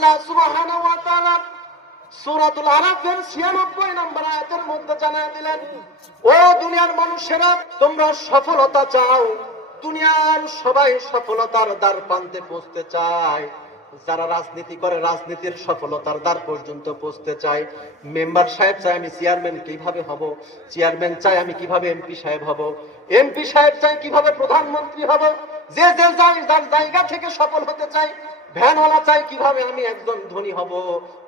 আল্লাহ সুবহানাহু ওয়া তাআলা সূরাতুল আরাফের ৯৬ নম্বর আয়াতের মধ্যে জানিয়ে দিলেন, ও দুনিয়ার মানুষেরা, তোমরা সফলতা চাও। দুনিয়ার সবাই সফলতার দ্বার প্রান্তে পৌঁছতে চায়। যারা রাজনীতি করে রাজনীতির সফলতার দ্বার পর্যন্ত পৌঁছতে চায়। মেম্বার সাহেব চায় আমি চেয়ারম্যান কিভাবে হব, চেয়ারম্যান চায় আমি কিভাবে এমপি সাহেব হব, এমপি সাহেব চায় কিভাবে প্রধানমন্ত্রী হব, যে যে যার জায়গা থেকে সফল হতে চায়। ভ্যানওয়ালা চাই কিভাবে আমি একজন ধনী হব,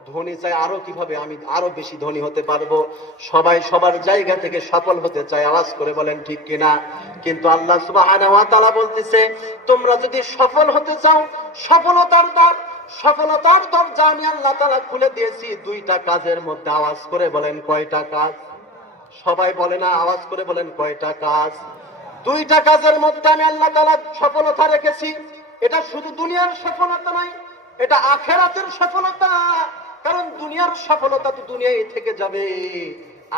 ধনী চাই আরো কিভাবে আমি আরো বেশি ধনী হতে পারবো। সবাই সবার জায়গা থেকে সফল হতে চায়, আওয়াজ করে বলেন ঠিক কিনা। কিন্তু আল্লাহ সুবহানাহু ওয়া তাআলা বলতেছে, তোমরা যদি সফল হতে চাও, সফলতার দরজা আমি আল্লাহ তাআলা খুলে দিয়েছি দুইটা কাজের মধ্যে। আওয়াজ করে বলেন কয়টা কাজ? সবাই বলে না, আওয়াজ করে বলেন কয়টা কাজ? দুইটা কাজের মধ্যে আমি আল্লাহ তাআলা সফলতা রেখেছি। এটা শুধু দুনিয়ার সফলতা নয়, এটা আখিরাতের সফলতা। কারণ দুনিয়ার সফলতা তো দুনিয়ায় থেকে যাবে,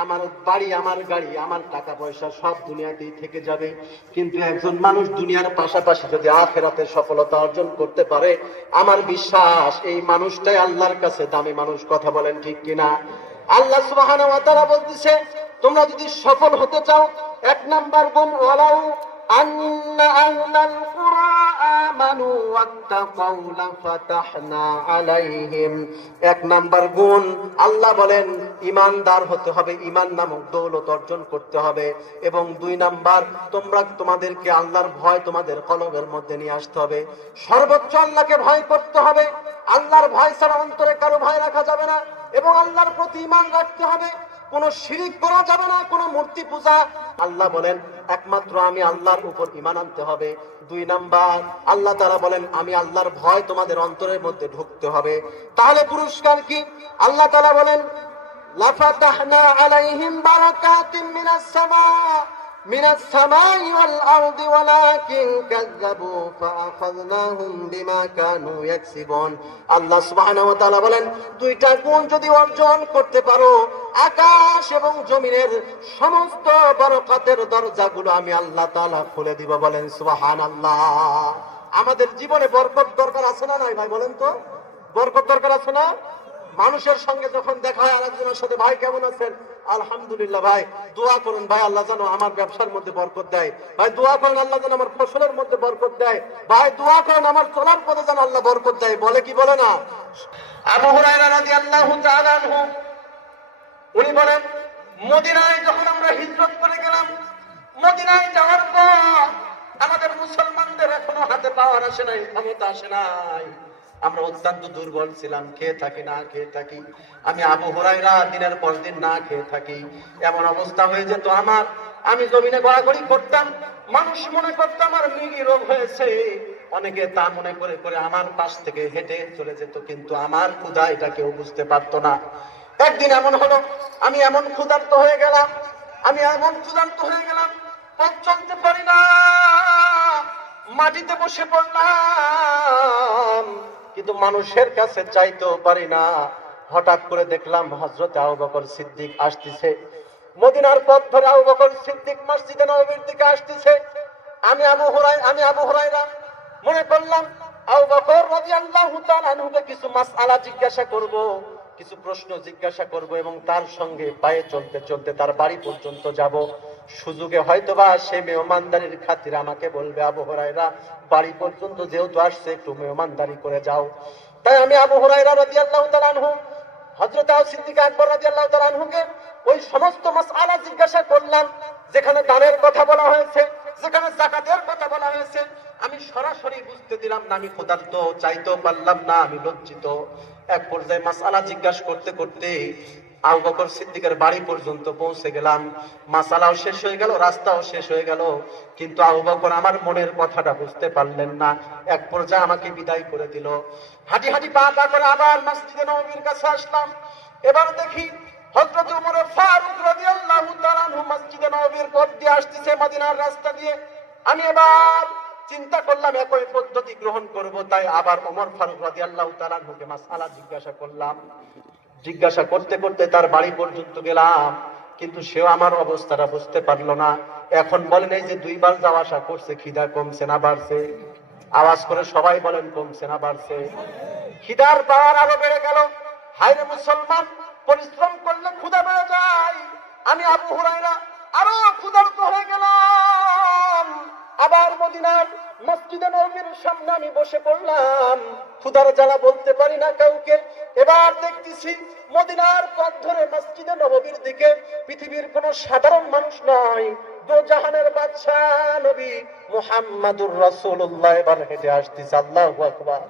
আমার বাড়ি, আমার গাড়ি, আমার টাকা পয়সা সব দুনিয়াতেই থেকে যাবে। কিন্তু একজন মানুষ দুনিয়ার পাশাপাশি যদি আখিরাতের সফলতা অর্জন করতে পারে, আমার বিশ্বাস এই মানুষটাই আল্লাহর কাছে দামি মানুষ। কথা বলেন ঠিক কিনা। আল্লাহ সুবহানাহু ওয়া তাআলা বলতেছে, তোমরা যদি সফল হতে চাও, এক নাম্বার গুণ, ওয়ালাউ আন্না আহলাল কুরা আমানু ওয়াত্তাকাউ লাফাতাহনা আলাইহিম। এক নাম্বার গুণ, আল্লাহ বলেন ঈমানদার হতে হবে, ঈমান নামক দৌলত অর্জন করতে হবে। এবং দুই নাম্বার, তোমাদেরকে আল্লাহর ভয় তোমাদের কলবের মধ্যে নিয়ে আসতে হবে। সর্বোচ্চ আল্লাহকে ভয় করতে হবে। আল্লাহর ভয় ছাড়া অন্তরে কারো ভয় রাখা যাবে না। এবং আল্লাহর প্রতি ঈমান রাখতে হবে। কোন শিরিক করা যাবে না, কোন মূর্তি পূজা। আল্লাহ বলেন একমাত্র আমি আল্লাহর উপর ঈমান আনতে হবে। দুই নাম্বার, আল্লাহ তাআলা বলেন আমি আল্লাহর ভয় তোমাদের অন্তরের মধ্যে ঢুকতে হবে। তাহলে পুরস্কার কি? আল্লাহ তাআলা বলেন লাফাতাহনা আলাইহিম বারাকাতিম মিনাস সামাই ওয়াল আরদি ওয়ালাকিন কাযযাবু ফাআখাযনাহুম বিমা কানু ইয়াকসিবুন। আল্লাহ সুবহানাহু ওয়া তাআলা বলেন দুইটা গুণ যদি অর্জন করতে পারো, আকাশ এবং জমিনের সমস্ত বরকতের দরজাগুলো আমি আল্লাহ তাআলা খুলে দিব। বলেন সুবহানাল্লাহ। আমাদের জীবনে বরকত দরকার আছে না নাই ভাই? বলেন তো, বরকত দরকার আছে না? মানুষের সঙ্গে যখন দেখা হয় আরেকজনের সাথে, ভাই কেমন আছেন? আলহামদুলিল্লাহ। ভাই দোয়া করুন, ভাই আল্লাহ যেন আমার ব্যবসার মধ্যে বরকত দেয়। ভাই দোয়া করেন আল্লাহ যেন আমার ফসলের মধ্যে বরকত দেয়। ভাই দোয়া করেন আমার চলার পথে যেন আল্লাহ বরকত দেয়। বলে কি বলে না? আবু হুরায়রা রাদিয়াল্লাহু তাআলা আনহু উনি বলেন, মদিনায় যখন আমরা হিজরত করে গেলাম, মদিনায় যাওয়ার পর আমাদের মুসলমানদের এখনো হাতে পাওয়ার আসে নাই, ক্ষমতা আসে নাই। আমরা অত্যন্ত দুর্বল ছিলাম, খেয়ে থাকি না খেয়ে থাকি। আমি আবু হুরায়রা দিনের পর দিন না খেয়ে থাকি। এমন অবস্থা হয়ে যেত আমার, আমি জমিনে গড়াগড়ি করতাম, মানুষ মনে করতো আমার মৃগী রোগ হয়েছে। অনেকে তা মনে করে করে আমার পাশ থেকে হেঁটে চলে যেত, কিন্তু আমার ক্ষুধা এটা কেউ বুঝতে পারতো না। একদিন এমন হলো, আমি এমন ক্ষুধার্ত হয়ে গেলাম, পথ চলতে পারি না, মাটিতে বসে পড়লাম, কিন্তু মানুষের কাছে চাইতেও পারি না। হঠাৎ করে দেখলাম হযরত আবু বকর সিদ্দিক আসতেছে। মদিনার পথ ধরে আবু বকর সিদ্দিক মসজিদে নববীর দিকে আসতেছে। আমি আবু হুরায়রা মনে করলাম আবু বকর রাদিয়াল্লাহু তাআলা আনহুকে কিছু মাসআলা জিজ্ঞাসা করব, কিছু প্রশ্ন জিজ্ঞাসা করব এবং তার সঙ্গে পায়ে চলতে চলতে তার বাড়ি পর্যন্ত যাব। সুযোগে হয়তোবা সে মেহমানদারির খাতিরে আমাকে বলবে, আবু হুরায়রা বাড়ি পর্যন্ত যেহেতু আসছে একটু মেহমানদারি করে যাও। তাই আমি আবু হুরায়রা রাদিয়াল্লাহু তাআলা আনহু হযরত সিদ্দিক আকবর রাদিয়াল্লাহু তাআলা আনহুকে ওই সমস্ত মাসআলা জিজ্ঞাসা করলাম, যেখানে দানের কথা বলা হয়েছে, যেখানে যাকাতের কথা বলা হয়েছে। আমি সরাসরি বুঝতে দিলাম না, আমি ক্ষুধার্ত, চাইতেও পারলাম না, আমি লজ্জিত। এক পর্যায়ে মাসআলা জিজ্ঞাসা করতে করতে আবু বকর সিদ্দিকের বাড়ি পর্যন্ত পৌঁছে গেলাম। মাসআলাও শেষ হয়ে গেল, রাস্তাও শেষ হয়ে গেল, কিন্তু আবু বকর আমার মনের কথাটা বুঝতে পারলেন না। এক পর্যায়ে আমাকে বিদায় করে দিল। হাঁটি হাঁটি পা পা করে আবার মসজিদে নববীর কাছে আসলাম। এবার দেখি হযরত ওমর ফারুক রাদিয়াল্লাহু তাআলা আনহু মসজিদে নববীর পথ দিয়ে আসতেছে, মদিনার রাস্তা দিয়ে। আমি এবার চিন্তা করলাম একই পদ্ধতি গ্রহণ করব, তাই আবার ওমর ফারুক রাদিয়াল্লাহু তাআলা আনহুকে মাসআলা জিজ্ঞাসা করলাম। জিজ্ঞাসা করতে করতে তার বাড়ি পর্যন্ত গেলাম, কিন্তু সেও আমার অবস্থাটা বুঝতে পারলো না। এখন বলেন, এই যে দুইবার যাওয়া আসা করছে, খিদা কমছে না বাড়ছে? আওয়াজ করে সবাই বলেন কমছে না বাড়ছে? খিদার পাওয়ার আরো বেড়ে গেল। হায়রে মুসলমান, পরিশ্রম করলে ক্ষুধা বেড়ে যায়। আমি আবু হুরায়রা আরো ক্ষুধার্ত হয়ে গেলাম। আবার মদিনার মসজিদে নববীর সামনে আমি বসে পড়লাম। ক্ষুধার জ্বালা বলতে পারি না কাউকে। এবার দেখতেছি মদিনার পথ ধরে মসজিদে নববীর দিকে পৃথিবীর কোন সাধারণ মানুষ নয়, দো জাহানের বাদশাহ নবী মুহাম্মাদুর রাসূলুল্লাহ এবার হেঁটে আসতেছে। আল্লাহু আকবার।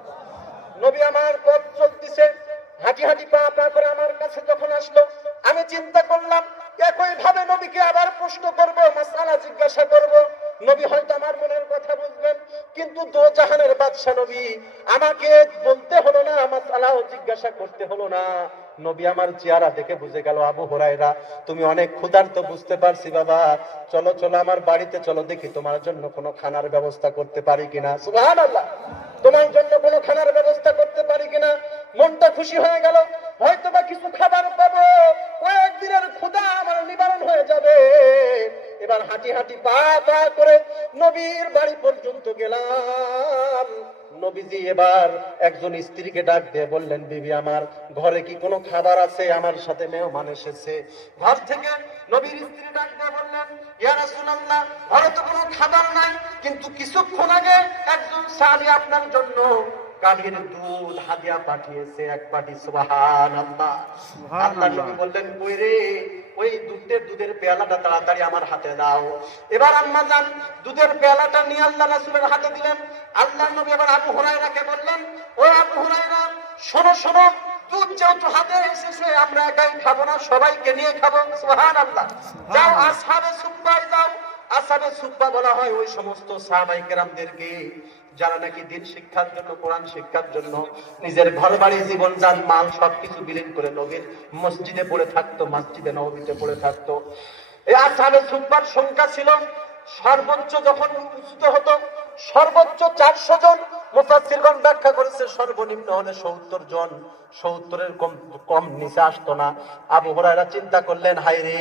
নবী আমার পথ চলতেছে, হাঁটি হাঁটি পা পা করে আমার কাছে যখন আসলো, আমি চিন্তা করলাম একই ভাবে নবীকে আবার প্রশ্ন করব, মাসআলা জিজ্ঞাসা করব। নবী হয়তো আমার মনের কথা বুঝবেন, কিন্তু দো জাহানের বাদশা নবী, আমাকে বলতে হলো না, মাসআলাও জিজ্ঞাসা করতে হলো না। নবী আমার চেহারা দেখে বুঝে গেল, আবু হুরায়রা তুমি অনেক ক্ষুধার্ত, বুঝতে পারছি বাবা, চলো চলো আমার বাড়িতে চলো, দেখি তোমার জন্য কোনো খানার ব্যবস্থা করতে পারি কিনা। সুবহানাল্লাহ। তোমার জন্য কোনো খানার ব্যবস্থা করতে পারি কিনা। মনটা খুশি হয়ে গেল, হয়তো বা কিছু খাবার পাবো, কয়েকদিনের ক্ষুধা আমার নিবারণ হয়ে যাবে। এবার হাঁটি হাঁটি পা পা করে নবীর বাড়ি পর্যন্ত গেলাম। নবীজি এবার একজন স্ত্রীকে ডাক দিয়ে বললেন, বিবি আমার, ঘরে কি কোনো খাবার আছে? আমার সাথে মেহমান এসেছে। ঘর থেকে নবীর স্ত্রী ডাক দিয়ে বললেন, ইয়া রাসূলুল্লাহ, ঘরে তো কোনো খাবার নাই, কিন্তু কিছুক্ষণ আগে একজন সাহাবী আপনার জন্য গাভীর দুধ হাদিয়া পাঠিয়েছে, এক বাটি। সুবহানাল্লাহ। আল্লাহ নবী বললেন, কই রে? ওই দুধের পেয়ালাটা তাড়াতাড়ি আমার হাতে দাও। এবার আম্মা জান দুধের পেয়ালাটা নিয়ে আল্লাহ রাসূলের হাতে দিলেন। আল্লাহ নবী এবার আবু হুরায়রাকে বললেন, ও আবু হুরায়রা, শোনো শোনো, দুধ যেহেতু হাতে এসেছে, আমরা একাই খাবো না, সবাইকে নিয়ে খাবো। সুবহানাল্লাহ। যাও আসহাবে সুফফায় যাও। আসহাবে সুফফা বলা হয় ওই সমস্ত সাহাবায়ে কেরামদেরকে যারা নাকি দিন শিক্ষার জন্য, কোরআন শিক্ষার জন্য নিজের ঘর বাড়ি, জীবন জান মাল সবকিছু বিলীন করে নবীর মসজিদে পড়ে থাকতো, মসজিদে নববীতে পড়ে থাকতো। এই আসহাবে সুফফার সংখ্যা ছিল সর্বোচ্চ, যখন উচিত হতো সর্বোচ্চ 400 জন। মুফাসসিরগণ ব্যাখ্যা করেছে সর্বনিম্ন হলে 70 জন, 70-এর কম নিচে আসতো না। আবু হুরায়রা চিন্তা করলেন, হায় রে,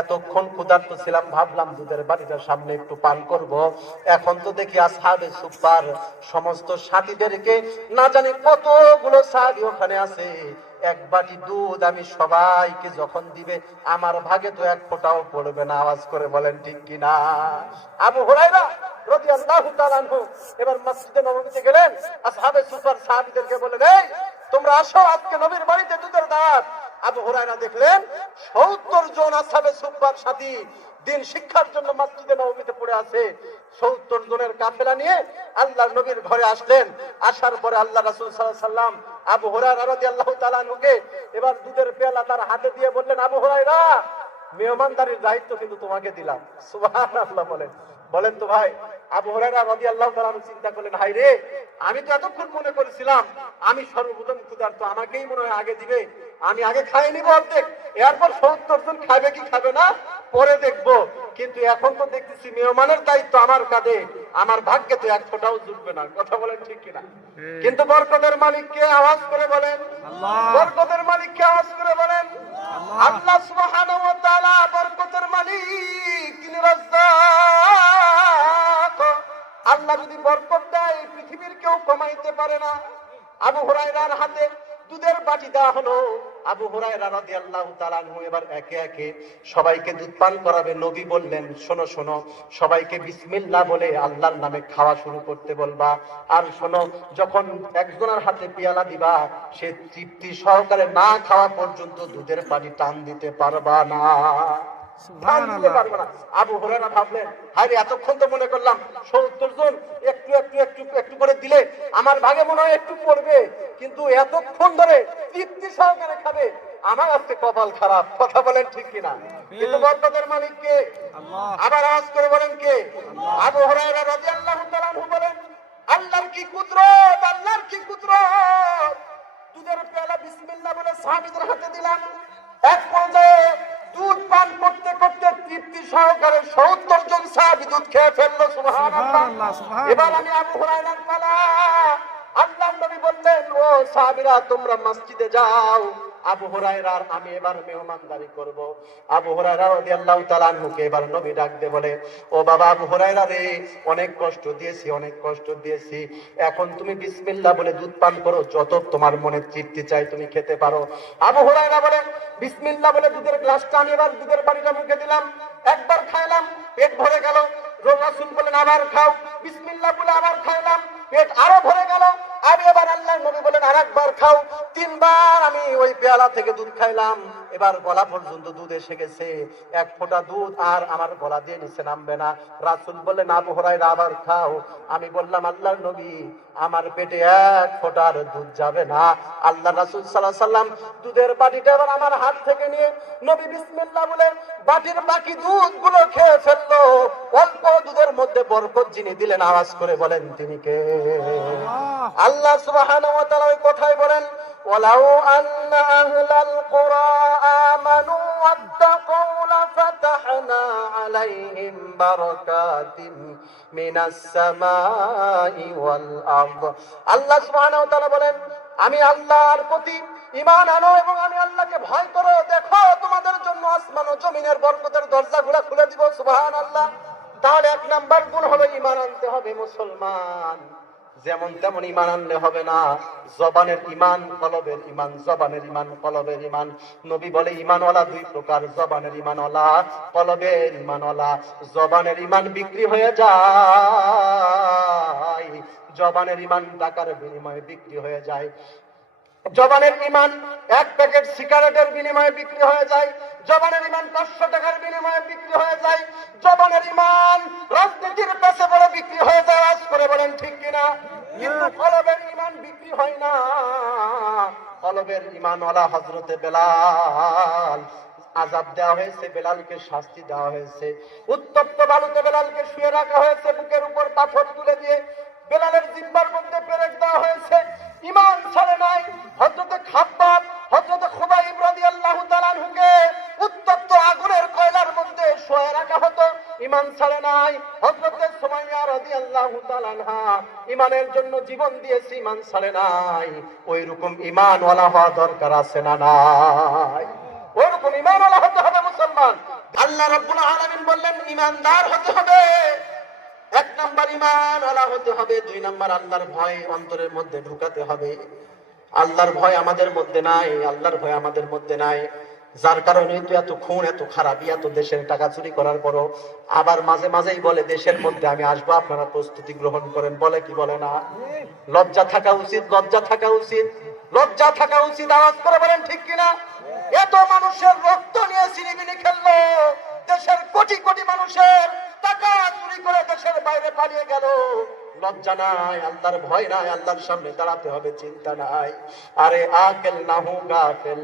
এতক্ষণ ক্ষুধার্ত ছিলাম, ভাবলাম দুধের বাটিটা সামনে একটু পান করব, এখন তো দেখি আসহাবে সুফফার সমস্ত সাথীদেরকে না জানি কতগুলো সাহাবী ওখানে আছে, এক বাটি দুধ আমি সবাইকে যখন দিবে আমার ভাগে তো এক ফোঁটাও পড়বে না। আওয়াজ করে বলেন ঠিক কিনা। আবু হুরায়রা রাদিয়াল্লাহু তাআলা আনহু এবার মসজিদে নববীতে গেলেন, আসহাবে সুফফার সাহাবীদেরকে বললেন, এই তোমরা আসো, আজকে নবীর বাড়িতে দুধের দাওয়াত। আবু হুরায়রা দেখলেন 70 জন আসহাবে সুফফার সাথী দিন শিক্ষার জন্য মসজিদে নববীতে পড়ে আছে। 70 জনের কাফেলা নিয়ে আল্লাহর নবীর ঘরে আসলেন। আসার পরে আল্লাহ রাসূল সাল্লাল্লাহু আলাইহি ওয়াসাল্লাম আবু হুরায়রা রাদিয়াল্লাহু তাআলা আনহুকে এবার দুধের পেয়ালা তার হাতে দিয়ে বললেন, আবু হুরায়রা, মেহমানদারির দায়িত্ব কিন্তু তোমাকে দিলাম। সুবহানাল্লাহ। বলেন তো ভাই। আবু হুরায়রা রাদিয়াল্লাহু তাআলা আনহু চিন্তা করলেন, হায় রে, আমি তো এতক্ষণ মনে করেছিলাম আমি সর্বপ্রথম ক্ষুধার্ত, আমাকেই মনে হয় আগে দিবে, আমি আগে খাই নিব অর্ধেক, এরপর 70 জন খাবে কি খাবে না পরে দেখবো। কিন্তু এখন তো দেখতেছি মেহমানের দায়িত্ব আমার কাঁধে, আমার ভাগ্যে তো এক ফোঁটাও জুটবে না। কথা বলেন ঠিক কিনা। কিন্তু বরকতের মালিককে আওয়াজ করে বলেন আল্লাহ। বরকতের মালিককে আওয়াজ করে বলেন আল্লাহ সুবহানাহু ওয়া তাআলা। বরকতের মালিক তিনি রাজ্জাক। আল্লাহ যদি বরকত দেয় পৃথিবীর কেউ কমাইতে পারে না। আবু হুরায়রার হাতে দুধের বাটি দেওয়া হলো। আবু হুরায়রা রাদিয়াল্লাহু তাআলা আনহু এবার একে একে সবাইকে দুধ পান করাবে। নবী বললেন, শোনো শোনো, সবাইকে বিসমিল্লাহ বলে আল্লাহর নামে খাওয়া শুরু করতে বলবা। আর শোনো, যখন একজনের হাতে পেয়ালা দিবা, সে তৃপ্তি সহকারে না খাওয়া পর্যন্ত দুধের পানি টান দিতে পারবা না। আবু হুরায়রা ভাবলেন, হায় রে, এতক্ষণ তো মনে করলাম 70 জন একটু একটু একটু একটু করে দিলে আমার ভাগে মনে হয় একটু পড়বে, কিন্তু এতক্ষণ ধরে তৃপ্তি সহকারে খাবে, আমার আজকে কপাল খারাপ। কথা বলেন ঠিক কিনা। কিন্তু বরকতের মালিক কে? আল্লাহ। আবার আওয়াজ করে বলেন কে? আবু হুরায়রা রাদিয়াল্লাহু তাআলা আনহু বলেন, আল্লাহর কি কুদরত, আল্লাহর কি কুদরত। দুধের পেয়ালা বিসমিল্লাহ বলে সাহাবীদের হাতে দিলাম। এক পর্যায়ে দুধ পান করতে করতে তৃপ্তি সহকারে 70 জন সাহাবী দুধ খেয়ে ফেললো। সুবহানাল্লাহ। এবার আমি আবু হুরায়রার পালা। আল্লাহর নবী বললেন, ও সাহাবীরা, তোমরা মসজিদে যাও, আবু হুরায়রার আমি এবার মেহমানদারি করব। আবু হুরায়রা রাদিয়াল্লাহু তাআলা আনহুকে এবার নবী ডাক দিয়ে বলে, ও বাবা আবু হুরায়রা রে, অনেক কষ্ট দিয়েছি, অনেক কষ্ট দিয়েছি, এখন তুমি বিসমিল্লাহ বলে দুধ পান করো, যত তোমার মনে তৃপ্তি চাই তুমি খেতে পারো। আবু হুরায়রা বলে, বিসমিল্লাহ বলে দুধের গ্লাসটা আমি এবার দুধের বাড়িটা মুখে দিলাম, একবার খাইলাম, পেট ভরে গেল। রাসূল বলেন আবার খাও, বিসমিল্লাহ বলে আবার খাইলাম, পেট আরো ভরে গেল। আমি এবার আল্লাহর নবী বলেন আরেকবার খাও। তিনবার আমি ওই পেয়ালা থেকে দুধ খাইলাম, এবার গলা পর্যন্ত দুধ এসে গেছে, এক ফোঁটা দুধ আর আমার গলা দিয়ে নিচে নামবে না। রাসূল বললেন আবু হুরায়রা আবার খাও। আমি বললাম আল্লাহর নবী, আমার পেটে এক ফোঁটার দুধ যাবে না। আল্লাহ রাসূল সাল্লাল্লাহু আলাইহি সাল্লাম দুধের বাটিটা এবার আমার হাত থেকে নিয়ে নবী বিসমিল্লাহ বলে বাটির বাকি দুধগুলো খেয়ে ফেললো। অল্প দুধের মধ্যে বরকত যিনি দিলেন, আওয়াজ করে বলেন তিনি কে? আল্লাহ সুবহানাহু ওয়া তাআলা ওই কথাই বলেন, ওয়ালাউ আন্না আহলাল কুরা আমানু ওয়াত্তাকাউ লাফাতাহনা আলাইহিম বারাকাতিন মিনাস সামাই ওয়াল আরদ। আল্লাহ সুবহানাহু ওয়া তাআলা বলেন, আমি আল্লাহর প্রতি ঈমান আনো এবং আমি আল্লাহকে ভয় করো, দেখো তোমাদের জন্য আসমান ও জমিনের বরকতের দরজাগুলো খুলে দিব। সুবহানাল্লাহ। তাহলে এক নাম্বার গুণ হবে ঈমান আনতে হবে মুসলমান। যেমন তেমন ঈমান আনলে হবে না, জবানের ঈমান কলবের ঈমান, জবানের ঈমান কলবের ঈমান। নবী বলে ঈমানওয়ালা দুই প্রকার, জবানের ঈমানওয়ালা, কলবের ঈমানওয়ালা। জবানের ঈমান বিক্রি হয়ে যায়, জবানের ঈমান টাকার বিনিময়ে বিক্রি হয়ে যায়। জবানের ঈমান এক প্যাকেট সিগারেটের বিনিময়ে বিক্রি হয়ে যায়, জবানের ঈমান 500 টাকার বিনিময়ে বিক্রি হয়ে যায়, জবানের ঈমান রাজনীতির পেছে পড়ে বিক্রি হয়ে যায়। আজ করে বলেন ঠিক কিনা? কিন্তু কলবের ঈমান বিক্রি হয় না। কলবের ঈমানওয়ালা হযরতে বেলাল আযাব দেওয়া হয়েছে, বেলালকে শাস্তি দেওয়া হয়েছে, উত্তপ্ত বালুতে বেলালকে শুয়ে রাখা হয়েছে, বুকের উপর পাথর তুলে দিয়ে বেলালের জিহ্বার মধ্যে পেরেক দেওয়া হয়েছে। ঈমান ছাড়ে নাই। হযরতে খাব্বাব, হযরতে খুবাইব রাদিয়াল্লাহু তাআলা আনহুকে উত্তপ্ত আগুনের কয়লার মধ্যে শুয়ে রাখা হতো, ঈমান ছাড়ে নাই। হযরতে সুমাইয়া রাদিয়াল্লাহু তাআলা আনহা ঈমানের জন্য জীবন দিয়েছে, ঈমান ছাড়ে নাই। ওইরকম ঈমানওয়ালা হওয়া দরকার আছে না নাই? ওইরকম ঈমানওয়ালা হতে হবে মুসলমান। আল্লাহ রাব্বুল আলামিন বললেন ঈমানদার হতে হবে। এক নাম্বার ঈমানওয়ালা হতে হবে, দুই নাম্বার আল্লাহর ভয় অন্তরের মধ্যে ঢুকাতে হবে। আল্লাহর ভয় আমাদের মধ্যে নাই, আল্লাহর ভয় আমাদের মধ্যে নাই। যার কারণে তো এত খুন, এত খারাপি, এত দেশের টাকা চুরি করার পরও আবার মাঝে মাঝেই বলে দেশের মধ্যে আমি আসবো, আপনারা প্রস্তুতি গ্রহণ করেন। বলে কি বলে না? লজ্জা থাকা উচিত, লজ্জা থাকা উচিত, লজ্জা থাকা উচিত। আওয়াজ করে বলেন ঠিক কিনা? এত মানুষের রক্ত নিয়ে সিনিমিনি খেললো, দেশের কোটি কোটি মানুষের টাকা চুরি করে দেশের বাইরে পালিয়ে গেল। লজ্জা নাই, আল্লাহর ভয় নাই, আল্লাহর সামনে দাঁড়াতে হবে, চিন্তা নাই। আরে আকেল না হু গাফিল,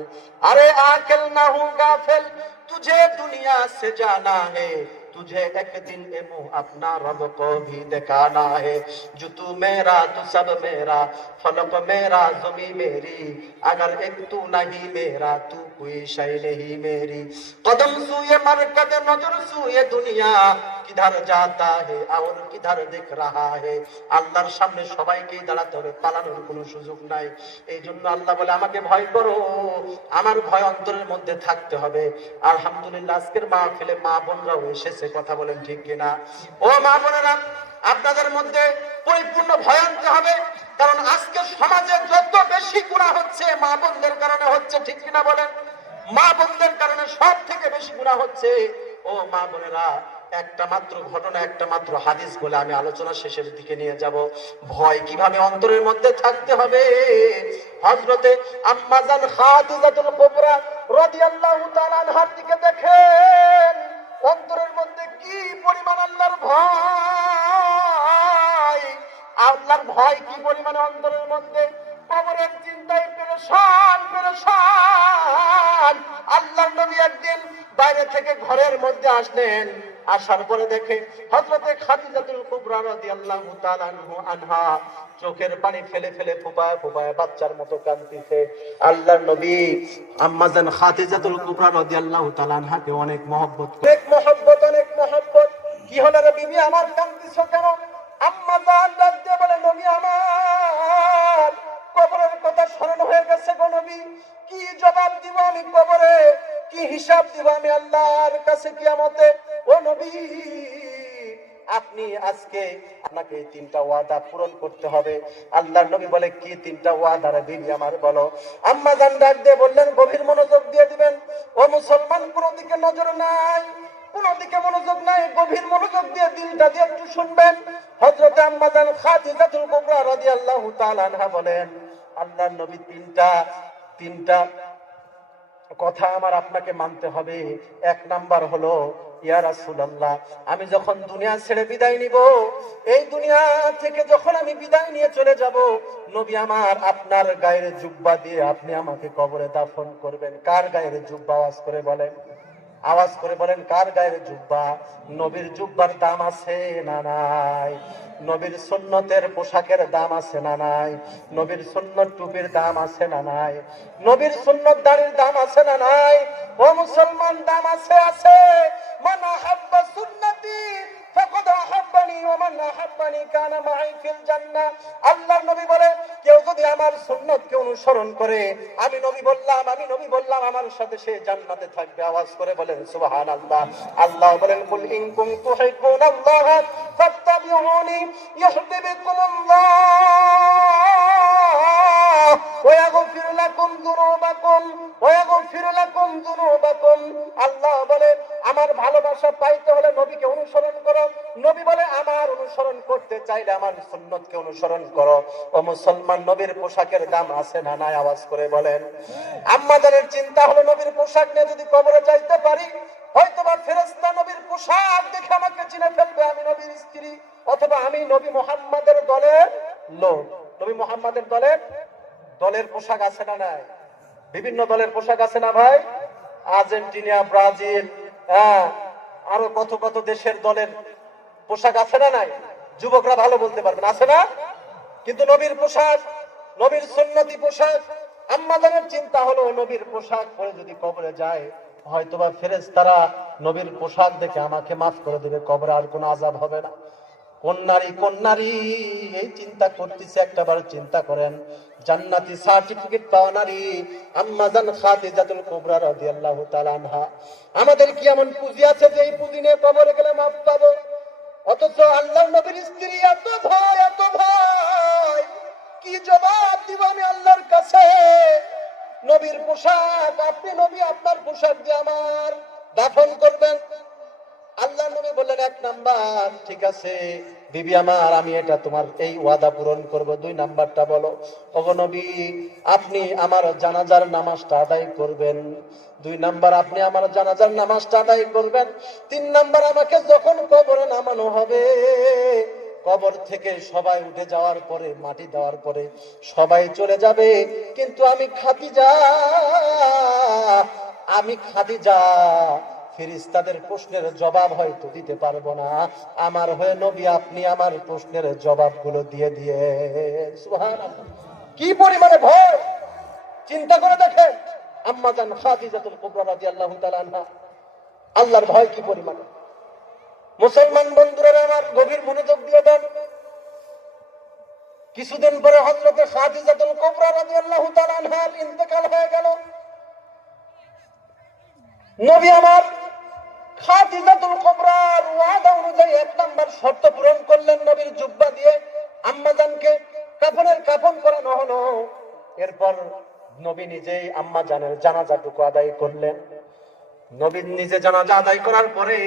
আরে আকেল না হু গাফিল, तुझे दुनिया से जाना है, तुझे एक दिन ए मुंह अपना रब को भी दिखाना है। जो तू मेरा तू सब मेरा, फलक मेरा ज़मी मेरी, अगर एक तू नहीं मेरा तू कोई शय नहीं मेरी। कदम सूए मरकद नजर सूए दुनिया, किधर जाता है और किधर दिख रहा है। আল্লাহর সামনে সবাইকেই দাঁড়াতে হবে, পালানোর কোনো সুযোগ নাই। এই জন্য আল্লাহ বলে আমাকে ভয় করো, আমার ভয় অন্তরের মধ্যে থাকতে হবে। আলহামদুলিল্লাহ আজকের মাহফিলে মা বোনরাও এসেছে, কথা বলেন ঠিক কিনা? ও মা বোনেরা, আপনাদের মধ্যে পরিপূর্ণ ভয় আনতে হবে, কারণ আজকে সমাজে যত বেশি গুনাহ হচ্ছে মা বোনদের কারণে হচ্ছে, ঠিক কিনা বলেন? মা বোনদের কারণে সব থেকে বেশি গুনাহ হচ্ছে। ও মা বোনেরা, একটা মাত্র ঘটনা, একটা মাত্র হাদিস বলে আমি আলোচনা শেষের দিকে নিয়ে যাব। ভয় কিভাবে অন্তরের মধ্যে থাকতে হবে। হযরতে আম্মা জান খাদিজাতুল কুবরা রাদিয়াল্লাহু তাআলা আনহার দিকে দেখেন, অন্তরের মধ্যে কি পরিমাণ আল্লাহর ভয়, আল্লাহর ভয় কি পরিমাণে অন্তরের মধ্যে। কবরের চিন্তায় পেরেশান পেরেশান। আল্লাহর নবী একদিন বাইরে থেকে ঘরের মধ্যে আসলেন, আসার পরে দেখে হযরতে খাদিজাতুল কুবরা রাদিয়াল্লাহু তাআলা আনহা চোখের পানি ফেলে ফেলে ফুপায় ফুপায় বাচ্চার মতো কাঁদতেছে। আল্লাহর নবী আম্মা জান খাদিজাতুল কুবরা রাদিয়াল্লাহু তাআলা আনহাকে অনেক মহব্বত, অনেক মহব্বত। কি হলো রে বিবি, আমার কাঁদতেছো কেন? আম্মা জান ডাক দিয়ে বলে, নবী আমার কবরের কথা স্মরণ হয়ে গেছে গো নবী, কি জবাব দিব আমি কবরে, কি হিসাব দিব আমি আল্লাহর কাছে কিয়ামতে। ও নবী, আপনি আজকে আপনাকে এই তিনটা ওয়াদা পূরণ করতে হবে। আল্লাহর নবী বলে, কি তিনটা ওয়াদা রে বিবি আমার, বলো। আম্মা জান ডাক দিয়ে বললেন, গভীর মনোযোগ দিয়ে দিবেন। ও মুসলমান, কোন দিকে নজর নাই, কোন দিকে মনোযোগ নাই, গভীর মনোযোগ দিয়ে দিলটা দিয়ে একটু শুনবেন। হযরত আম্মা জান খাদিজাতুল কুবরা রাদিয়াল্লাহু তাআলা আনহা বলেন, আল্লাহর নবী তিনটা কথা আমার আপনাকে মানতে হবে। এক নাম্বার হলো, ইয়া রাসূলুল্লাহ, আমি যখন দুনিয়া ছেড়ে বিদায় নিব, এই দুনিয়া থেকে যখন আমি বিদায় নিয়ে চলে যাব, নবী আমার আপনার গায়ের জুব্বা দিয়ে আপনি আমাকে কবরে দাফন করবেন। কার গায়ের জুব্বা? আওয়াজ করে বলেন, কার গায়ের জুব্বা? নবীর জুব্বার দাম আছে না নাই? নবীর সুন্নতের পোশাকের দাম আছে না নাই? নবীর সুন্নত টুপির দাম আছে না নাই? নবীর সুন্নত দাড়ির দাম আছে না নাই? ও মুসলমান, দাম আছে, আছে। মান আহাব্বা সুন্নতি ফাকাদ আহাব্বানি ওয়া মান আহাব্বানি কানা মাই ফিল জান্নাহ। আল্লাহর নবী বলে, কেউ যদি আমার সুন্নতকে অনুসরণ করে, আমি নবী বললাম আমার সাথে সে জান্নাতে থাকবে। আওয়াজ করে বলেন সুবহানাল্লাহ। আল্লাহ বলেন, কুল ইন কুনতুম তুহিব্বুনাল্লাহ ফাত্তাবিউনি ইউহিব্বুকুমুল্লাহ ওয়া ইয়াগফির লাকুম যুনুবাকুম। আল্লাহ বলে, আমার ভালোবাসা পাইতে হলে নবীকে অনুসরণ করো। নবী বলে, আমার অনুসরণ করতে চাইলে আমার সুন্নতকে অনুসরণ করো। ও মুসলমান, নবীর পোশাকের দাম আছে না নাই? আওয়াজ করে বলেন। আম্মাদের চিন্তা হলো, নবীর পোশাক নিয়ে যদি কবরে যাইতে পারি, হয়তোবা ফেরেশতা নবীর পোশাক দেখে আমাকে চিনে ফেলবে, আমি নবীর স্ত্রী, অথবা আমি নবী মুহাম্মাদের দলের লোক। নবী মুহাম্মাদের দলের পোশাক আছে না নাই? বিভিন্ন দলের পোশাক আছে না ভাই? আর্জেন্টিনা, ব্রাজিল, আরো কত দেশের দলের পোশাক আছে না নাই? যুবকরা ভালো বলতে পারবেন, আছে না? কিন্তু নবীর পোশাক, নবীর সুন্নতি পোশাক, আম্মাদের চিন্তা হলো, নবীর পোশাক পরে যদি কবরে যায়, হয়তোবা ফেরেশতারা নবীর পোশাক দেখে আমাকে মাফ করে দেবে, কবরে আর কোনো আযাব হবে না। কোন নারী এই চিন্তা করতেছে, একটাবার চিন্তা করেন। জান্নাতি সার্টিফিকেট পাওয়া নারী আম্মা জান খাদিজাতুল কুবরা রাদিয়াল্লাহু তাআলা আনহা। আমাদের কি এমন পুঁজি আছে যে এই পুঁজি নিয়ে কবরে গেলে মাফ পাবো? অথচ আল্লাহর নবীর স্ত্রী এত ভয়, কি জবাব দিব আমি আল্লাহর কাছে? নবীর পোশাক, আপনি নবী আপনার পোশাক দিয়ে আমার দাফন করবেন। আল্লাহ নবী বললেন, এক নাম্বার, ঠিক আছে বিবি আমার, আমি এটা তোমার এই ওয়াদা পূরণ করব। দুই নাম্বারটা বলো। ওগো নবী, আপনি আমার জানাজার নামাজটা আদায় করবেন। দুই নাম্বার, আপনি আমার জানাজার নামাজটা আদায় করবেন। তিন নাম্বার, আমাকে যখন কবরে নামানো হবে, কবর থেকে সবাই উঠে যাওয়ার পরে, মাটি দেওয়ার পরে সবাই চলে যাবে, কিন্তু আমি খাদিজা ফেরেশতাদের প্রশ্নের জবাব হয়তো দিতে পারবো না। আমার হয়ে নবী আপনি আমার প্রশ্নের জবাবগুলো দিয়ে সুবহানাল্লাহ। কি পরিমাণে ভয়, চিন্তা করে দেখেন। আম্মা জান খাদিজাতুল কুবরা রাদিয়াল্লাহু তাআলা আনহা, আল্লাহর ভয় কি পরিমাণে। মুসলমান বন্ধুরা আমার, গভীর মনোযোগ দিয়ে দেন। কিছুদিন পরে হযরত খাদিজাতুল কুবরা রাদিয়াল্লাহু তাআলা আনহার ইন্তেকাল হয়ে গেল। নবী আমার খাদিজাতুল কুবরার ওয়াদা অনুযায়ী এক নাম্বার শর্ত পূরণ করলেন, নবীর জুব্বা দিয়ে আম্মা জানকে কাফন করানো হলো। এরপর নবী নিজেই আম্মা জানের জানাজাটুকু আদায় করলেন। নবী নিজে জানাজা আদায় করার পরে